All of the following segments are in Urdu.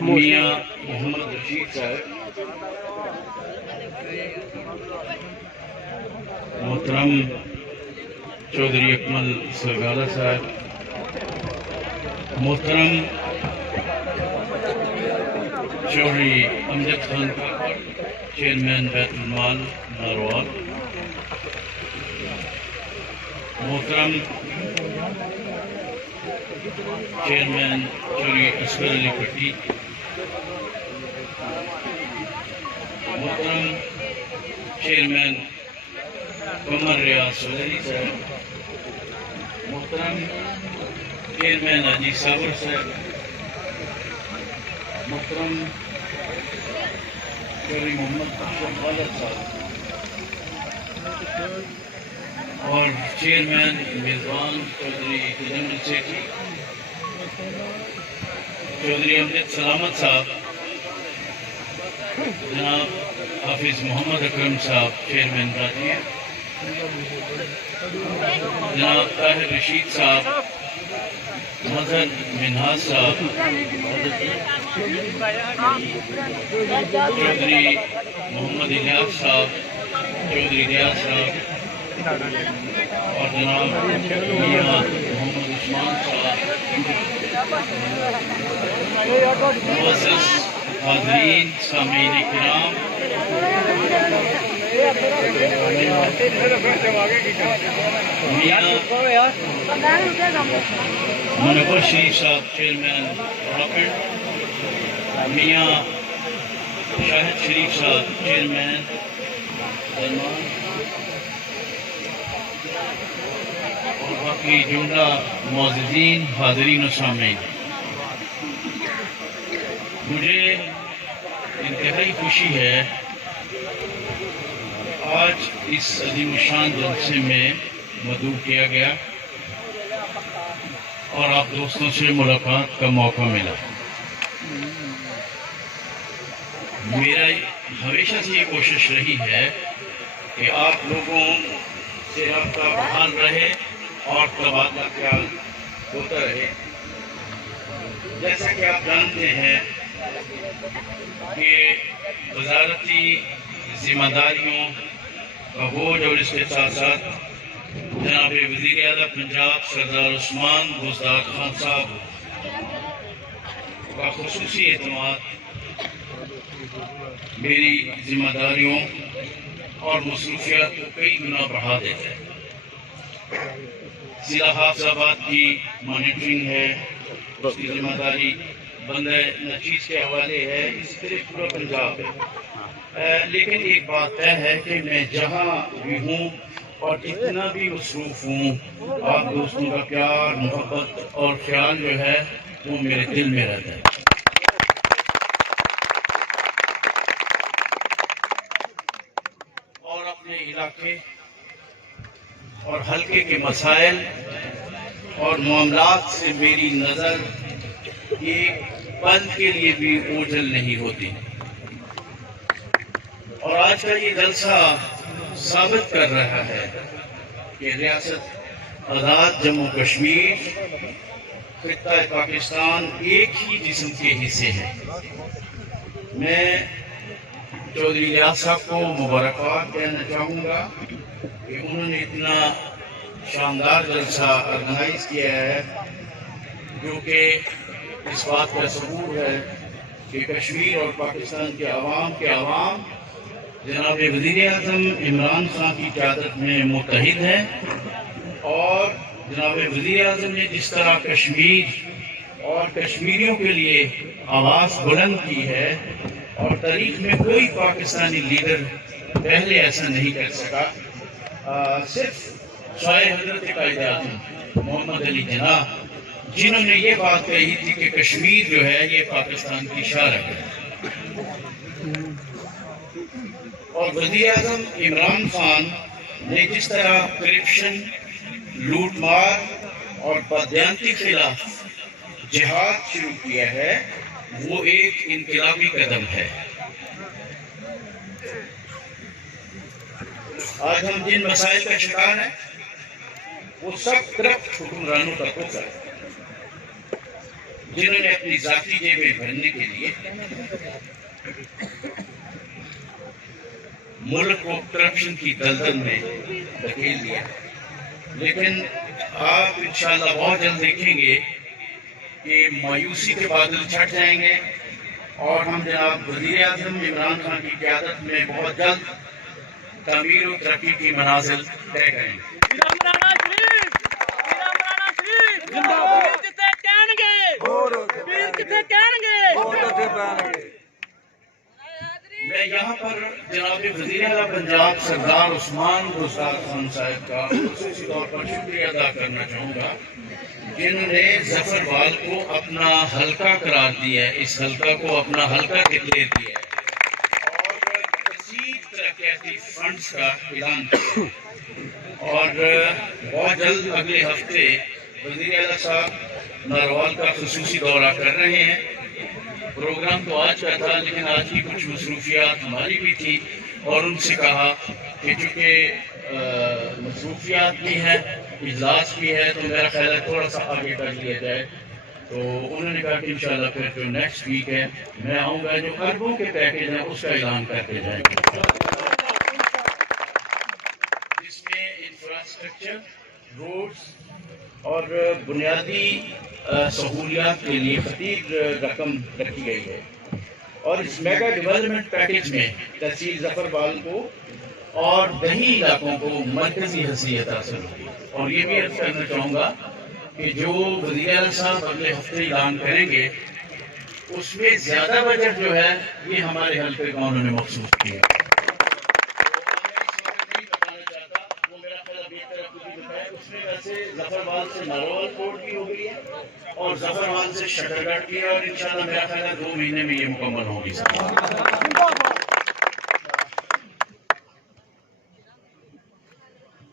میاں محمد رشید صاحب، محترم چودھری اکمل سرگالہ صاحب، محترم چودھری امجد خان کاکڑ، چیئرمین بیت المال ناروال، محترم چیئرمین چودھری اصغر علی پٹی، محترم چیئرمین قمر ریاض چودھری صاحب، محترم چیئرمین حاجی صابر صاحب، محترم چودھری محمد اشرف والد صاحب اور چیئرمین میزبان چودھری تجمل سیٹھی، چودھری امجد سلامت صاحب، جناب حافظ محمد اکرم صاحب چیئرمین راجیہ، جناب طاہر رشید صاحب، مظہر منہاج صاحب، چودھری محمد الیاس صاحب، چودھری ریاض صاحب اور جناب میاں محمد عثمان صاحب، معزز حاضرین سامعین کرام، میاں منور شریف صاحب چیئرمین راکٹ، میاں شاہد شریف صاحب چیئرمین سلمان اور باقی جملہ معززین حاضرین و سامعین، مجھے انتہائی خوشی ہے آج اس عظیم الشان جلسے میں مدعو کیا گیا اور آپ دوستوں سے ملاقات کا موقع ملا۔ میرا ہمیشہ سے یہ کوشش رہی ہے کہ آپ لوگوں سے رابطہ بحال رہے اور تبادلہ خیال ہوتا رہے۔ جیسا کہ آپ جانتے ہیں کہ وزارتی ذمہ داریوں کا بوجھ اور اس کے ساتھ ساتھ جناب وزیر اعلیٰ پنجاب سردار عثمان بزدار خان صاحب کا خصوصی اعتماد میری ذمہ داریوں اور مصروفیات کو کئی گنا بڑھا دیتا ہے۔ ضلع حافظ آباد کی مانیٹرنگ ہے، اس کی ذمہ داری بندہ نچیز کے حوالے ہے، اس طرح پورا پنجاب ہے۔ لیکن ایک بات طے ہے کہ میں جہاں بھی ہوں اور جتنا بھی مصروف ہوں، آپ دوستوں کا پیار، محبت اور خیال جو ہے وہ میرے دل میں رہتا ہے۔ اور اپنے علاقے اور حلقے کے مسائل اور معاملات سے میری نظر ایک پل کے لیے بھی اوجھل نہیں ہوتی، اور آج کا یہ جلسہ ثابت کر رہا ہے کہ ریاست آزاد جموں کشمیر، خطہ پاکستان ایک ہی جسم کے حصے ہیں۔ میں چودھری ریاض صاحب کو مبارکباد کہنا چاہوں گا کہ انہوں نے اتنا شاندار جلسہ آرگنائز کیا ہے، جو کہ اس بات کا ثبوت ہے کہ کشمیر اور پاکستان کے عوام جناب وزیر اعظم عمران خان کی قیادت میں متحد ہیں، اور جناب وزیر اعظم نے جس طرح کشمیر اور کشمیریوں کے لیے آواز بلند کی ہے، اور تاریخ میں کوئی پاکستانی لیڈر پہلے ایسا نہیں کر سکا، صرف سوائے حضرت قائد اعظم محمد علی جناح، جنہوں نے یہ بات کہی تھی کہ کشمیر جو ہے یہ پاکستان کی شارک ہے۔ اور وزیر اعظم عمران خان نے جس طرح کرپشن، لوٹ مار اور بددیانتی کے خلاف جہاد شروع کیا ہے، وہ ایک انقلابی قدم ہے۔ آج ہم جن مسائل کا شکار ہیں وہ سب کرپٹ حکمرانوں کا کفر ہے۔ جنہوں نے اپنی ذاتی جیبیں بھرنے کے لیے ملک کو کرپشن کی دلدل میں دھکیل دیا. لیکن آپ انشاءاللہ بہت جلد دیکھیں گے کہ مایوسی کے بادل چھٹ جائیں گے اور ہم جناب وزیر اعظم عمران خان کی قیادت میں بہت جلد تعمیر و ترقی کی منازل طے کریں گے. میں یہاں پر جناب وزیر اعلیٰ پنجاب سردار عثمان گستاخ خان صاحب کا خصوصی طور پر شکریہ ادا کرنا چاہوں گا، جنہوں نے ظفر وال کو اپنا حلقہ قرار دیا ہے، اس حلقہ کو اپنا حلقہ ڈکلیئر دیا ہے اور کثیر ترقیاتی فنڈز کا اعلان کیا. اور بہت جلد اگلے ہفتے وزیر اعلیٰ صاحب ناروال کا خصوصی دورہ کر رہے ہیں. پروگرام تو آج کا تھا لیکن آج کی کچھ مصروفیات ہماری بھی تھی اور ان سے کہا کہ چونکہ مصروفیات بھی ہیں، اجلاس بھی ہے، تو میرا خیال ہے تھوڑا سا آگے کر لیا جائے. تو انہوں نے کہا کہ انشاءاللہ پھر جو نیکسٹ ویک ہے میں آؤں گا، جو اربوں کے پیکیج ہیں اس کا اعلان کرتے جائیں گے، جس میں انفراسٹرکچر، روڈز اور بنیادی سہولیات کے لیے خطیر رقم رکھی گئی ہے. اور اس میگا ڈیولپمنٹ پیکیج میں تحصیل ظفر وال کو اور دیہی علاقوں کو مرکزی حیثیت حاصل ہوگی. اور یہ بھی عرض کرنا چاہوں گا کہ جو وزیر اعلیٰ صاحب اگلے ہفتے اعلان کریں گے اس میں زیادہ بجٹ جو ہے یہ ہمارے حلقے کا انہوں نے مخصوص کیا. اس میں ویسے ظفر وال سے ناروال کوٹ بھی ہو گئی ہے اور ظفر وال سے شٹر گڑھ بھی ہے اور انشاءاللہ میرا خیال ہے 2 مہینے میں یہ مکمل ہوگی.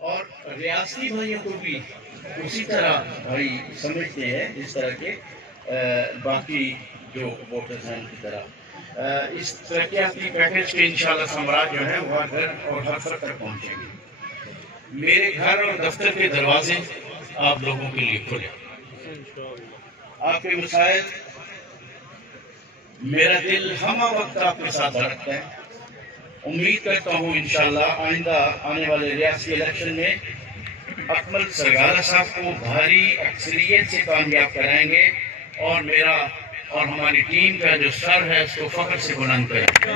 اور ریاستی بھائیوں کو بھی اسی طرح بھائی سمجھتے ہیں جس طرح کے باقی جو ووٹرز ہیں ان کی طرح. اس ترقیاتی پیکیج کے انشاءاللہ ثمرات جو ہیں وہ گھر اور ہر فرد تک پہنچیں گے. میرے گھر اور دفتر کے دروازے آپ لوگوں کے لیے کھلے. آپ کے مسائل، میرا دل ہمہ وقت آپ کے ساتھ دھڑکتا ہے. امید کرتا ہوں انشاءاللہ آئندہ آنے والے ریاستی الیکشن میں اکمل سرگارہ صاحب کو بھاری اکثریت سے کامیاب کرائیں گے اور میرا اور ہماری ٹیم کا جو سر ہے اس کو فخر سے بلند کریں گے.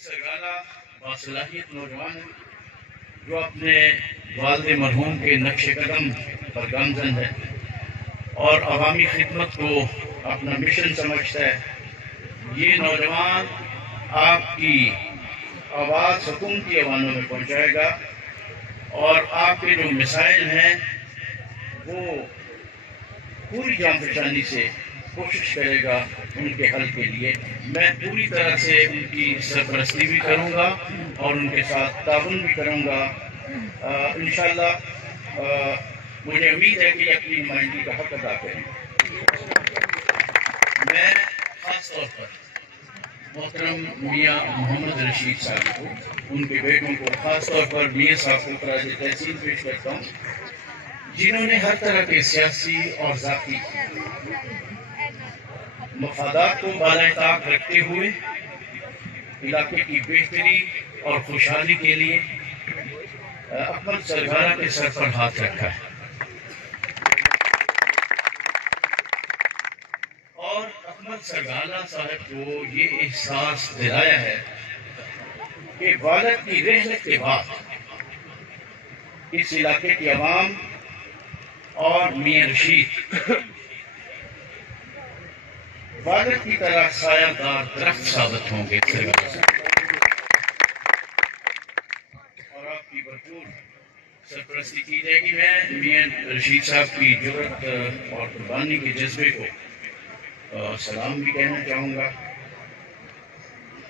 سرگالہ باصلاحیت نوجوان ہیں جو اپنے والد مرحوم کے نقش قدم پر گامزن ہے اور عوامی خدمت کو اپنا مشن سمجھتا ہے. یہ نوجوان آپ کی آواز حکومتی ایوانوں میں پہنچائے گا اور آپ کے جو مسائل ہیں وہ پوری جان فشانی سے کوشش کرے گا ان کے حل کے لیے. میں پوری طرح سے ان کی سرپرستی بھی کروں گا اور ان کے ساتھ تعاون بھی کروں گا. انشاءاللہ مجھے امید ہے کہ یہ اپنی نمائندگی کا حق ادا کریں. میں خاص طور پر محترم میاں محمد رشید صاحب کو، ان کے بیٹوں کو، خاص طور پر میاں صاحب کو خراج تحسین پیش کرتا ہوں، جنہوں نے ہر طرح کے سیاسی اور ذاتی مفادات کو بالائے طاق رکھتے ہوئے علاقے کی بہتری اور خوشحالی کے لیے اکمل سرگالہ کے سر پر ہاتھ رکھا ہے. اور اکمل سرگالہ صاحب کو یہ احساس دلایا ہے کہ والد کی رحلت کے بعد اس علاقے کی عوام اور میاں رشید والد کی طرح سایہ دار درخت ثابت ہوں گے اور آپ کی بھرپور سرپرستی کی جائے گی. میں میاں رشید صاحب کی جرأت اور قربانی کے جذبے کو سلام بھی کہنا چاہوں گا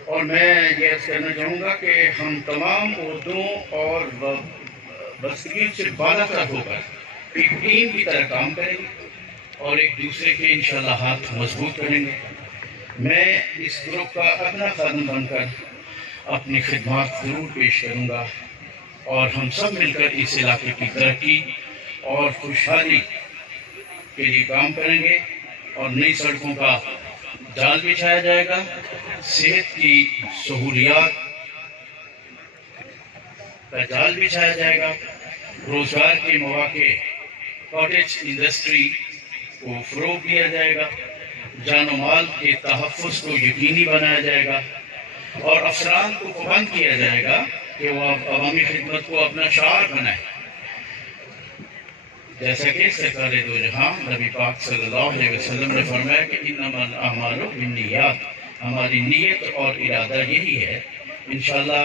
اور میں یہ عرض کرنا چاہوں گا کہ ہم تمام عہدوں اور بستگیوں سے بالاتر ہو کر ایک ٹیم کی طرح کام کریں گے اور ایک دوسرے کے انشاءاللہ ہاتھ مضبوط کریں گے. میں اس گروپ کا اپنا خادم بن کر اپنی خدمات ضرور پیش کروں گا اور ہم سب مل کر اس علاقے کی ترقی اور خوشحالی کے لیے کام کریں گے، اور نئی سڑکوں کا جال بچھایا جائے گا، صحت کی سہولیات کا جال بچھایا جائے گا، روزگار کے مواقع، کاٹیج انڈسٹری کو فروغ دیا جائے گا، جان و مال کے تحفظ کو یقینی بنایا جائے گا، اور افسران کو پابند کیا جائے گا کہ وہ عوامی خدمت کو اپنا شعار بنائیں، جیسا کہ سرکار دو جہاں نبی پاک صلی اللہ علیہ وسلم نے فرمایا کہ انما الاعمال بالنیات، ہماری نیت اور ارادہ یہی ہے۔ انشاءاللہ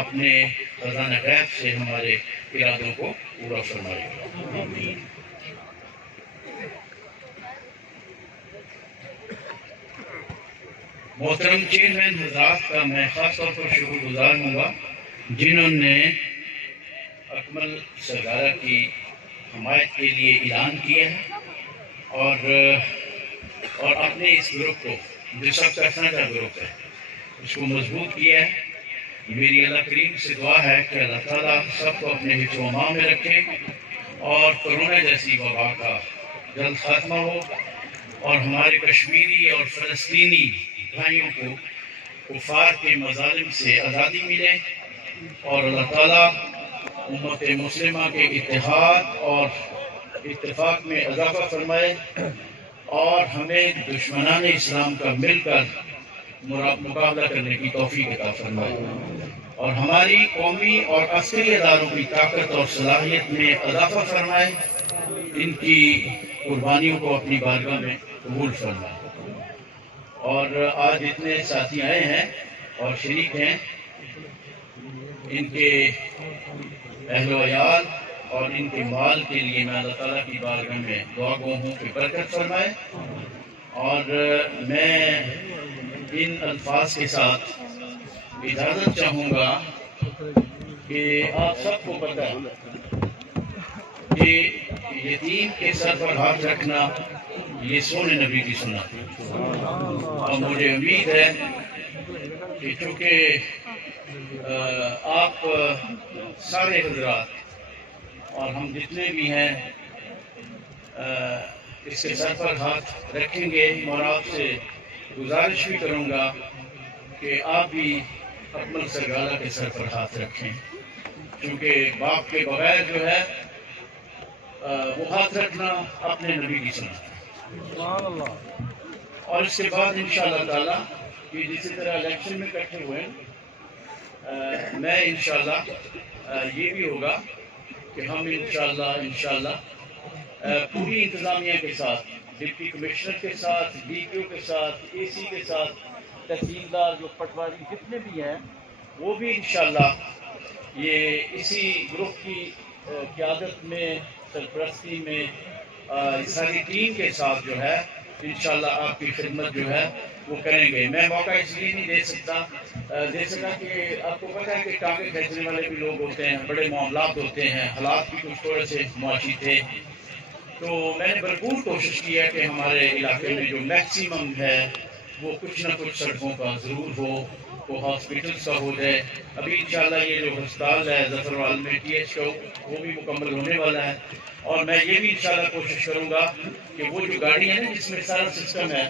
اپنے خزانہ غیب سے ہمارے ارادوں کو پورا فرمائے گا۔ محترم چیئرمین حضرات کا میں خاص طور پر شکر گزار ہوں گا، جنہوں نے اکمل سرگارہ کی حمایت کے لیے اعلان کیا ہے، اور اپنے اس گروپ کو، جو سب کا سانجھا گروپ ہے، اس کو مضبوط کیا ہے۔ میری اللہ کریم سے دعا ہے کہ اللہ تعالیٰ سب کو اپنے حفظ و امان میں رکھے، اور کورونا جیسی وبا کا جلد خاتمہ ہو، اور ہمارے کشمیری اور فلسطینی بھائیوں کو کفار کے مظالم سے آزادی ملے، اور اللہ تعالیٰ امت مسلمہ کے اتحاد اور اتفاق میں اضافہ فرمائے، اور ہمیں دشمنان اسلام کا مل کر مقابلہ کرنے کی توفیق عطا فرمائے، اور ہماری قومی اور عسکری اداروں کی طاقت اور صلاحیت میں اضافہ فرمائے، ان کی قربانیوں کو اپنی بارگاہ میں قبول فرمائے۔ اور آج اتنے ساتھی آئے ہیں اور شریک ہیں، ان کے اہل و عیال اور ان کے مال کے لیے میں اللہ تعالیٰ کی بارگاہ میں دعا گو ہوں کہ برکت فرمائے، اور میں ان الفاظ کے ساتھ اجازت چاہوں گا کہ آپ سب کو پتہ ہے کہ یتیم کے سر پر ہاتھ رکھنا یہ سونے نبی کی سنت ہے، اور مجھے امید ہے کہ چونکہ آپ سارے حضرات اور ہم جتنے بھی ہیں اس کے سر پر ہاتھ رکھیں گے، اور آپ سے گزارش بھی کروں گا کہ آپ بھی اکمل سرگارہ کے سر پر ہاتھ رکھیں، کیونکہ باپ کے بغیر جو ہے وہ ہاتھ رکھنا اپنے نبی کی سنت ہے۔ اور اس کے بعد انشاءاللہ تعالیٰ کہ جسی طرح الیکشن میں اکٹھے ہوئے، میں انشاءاللہ یہ بھی ہوگا کہ ہم انشاءاللہ پوری انتظامیہ کے ساتھ، ڈپٹی کمشنر کے ساتھ، ڈی پی او کے ساتھ، اے سی کے ساتھ، تحصیلدار جو پٹواری جتنے بھی ہیں، وہ بھی انشاءاللہ یہ اسی گروپ کی قیادت میں، سرپرستی میں، ساری ٹیم کے ساتھ جو ہے انشاءاللہ آپ کی خدمت جو ہے وہ کریں گے۔ میں موقع اس لیے نہیں دے سکا کہ آپ کو پتہ ہے کہ ٹانگے کھینچنے والے بھی لوگ ہوتے ہیں، بڑے معاملات ہوتے ہیں، حالات بھی کچھ تھوڑے سے معاشی تھے، تو میں نے بھرپور کوشش کی ہے کہ ہمارے علاقے میں جو میکسیمم ہے وہ کچھ نہ کچھ سڑکوں کا ضرور ہو، وہ ہاسپٹلس کا ہو جائے۔ ابھی انشاءاللہ یہ جو ہسپتال ہے ظفروال میں ٹی ایچ کا، وہ بھی مکمل ہونے والا ہے، اور میں یہ بھی انشاءاللہ کوشش کروں گا کہ وہ جو گاڑی ہے نا جس میں سارا سسٹم ہے،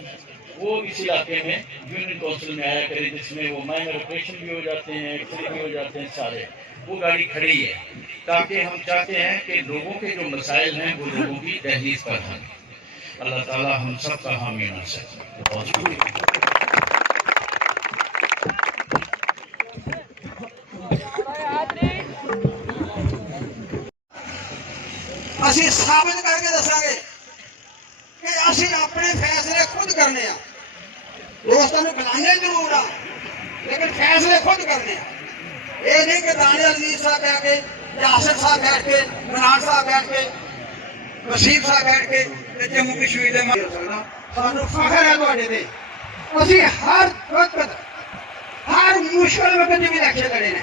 وہ اس علاقے میں یونین کونسل میں آیا کرے، جس میں وہ مائنر آپریشن بھی ہو جاتے ہیں، ایکس رے بھی ہو جاتے ہیں، سارے وہ گاڑی کھڑی ہے، تاکہ ہم چاہتے ہیں کہ لوگوں کے جو مسائل ہیں وہ لوگوں کی دہلیز پر ہیں۔ اللہ تعالیٰ ہم سب کا حامی ناصر۔ بہت شکریہ۔ ਅਸੀਂ ਸਾਬਿਤ ਕਰਕੇ ਦੱਸਾਂਗੇ ਕਿ ਅਸੀਂ ਆਪਣੇ ਫੈਸਲੇ ਖੁਦ ਕਰਨੇ ਆ। ਦੋਸਤਾਂ ਨੂੰ ਬੁਲਾਣੇ ਜ਼ਰੂਰ ਆ, ਲੇਕਿਨ ਫੈਸਲੇ ਖੁਦ ਕਰਨੇ ਆ। ਇਹ ਨਹੀਂ ਕਿ ਦਾਨਿਆਲ ਅਜ਼ੀਜ਼ ਸਾਹਿਬ ਬੈਠ ਕੇ, ਯਾਸਰ ਸਾਹਿਬ ਬੈਠ ਕੇ, ਮਨਾਨ ਸਾਹਿਬ ਬੈਠ ਕੇ, ਵਸੀਮ ਸਾਹਿਬ ਬੈਠ ਕੇ ਤੇ ਜੰਮੂ ਕਸ਼ਮੀਰ ਦੇ ਸਾਨੂੰ ਫਖਰ ਹੈ ਤੁਹਾਡੇ ਤੇ। ਅਸੀਂ ਹਰ ਵਕਤ, ਹਰ ਮੁਸ਼ਕਲ ਵਕਤ ਵੀ ਇਲੈਕਸ਼ਨ ਲੜੇ ਨੇ,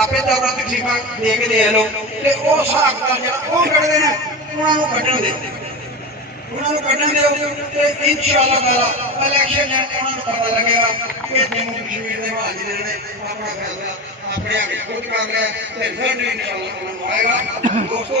ਆਪੇ ਦੌਰਾ ਤਕਲੀਫਾਂ ਦੇ ਕੇ ਦੇਖ ਲਓ ਤੇ ਉਹ ਹਿਸਾਬ ਦਾ ਜਿਹੜਾ ਉਹ ਕੱਢਦੇ ਨੇ ਉਹਨਾਂ ਨੂੰ ਕੱਢਣ ਦੇ ਤੇ ਇਨਸ਼ਾਅੱਲਾ ਤਾਲਾ ਇਲੈਕਸ਼ਨ ਜਾਣ ਕੇ ਉਹਨਾਂ ਨੂੰ ਪਤਾ ਲੱਗੇਗਾ ਕਿ ਜੰਮੂ ਕਸ਼ਮੀਰ ਦੇ ਮਹਾਜਰ ਨੇ ਆਪਣਾ ਫੈਸਲਾ ਆਪਣੇ ਆਪ ਖੁਦ ਕਰ ਲਿਆ ਤੇ ਫਿਰ ਇਨਸ਼ਾਅੱਲਾ ਉਹਨਾਂ ਨੂੰ ਆਏਗਾ। ਦੋਸਤੋ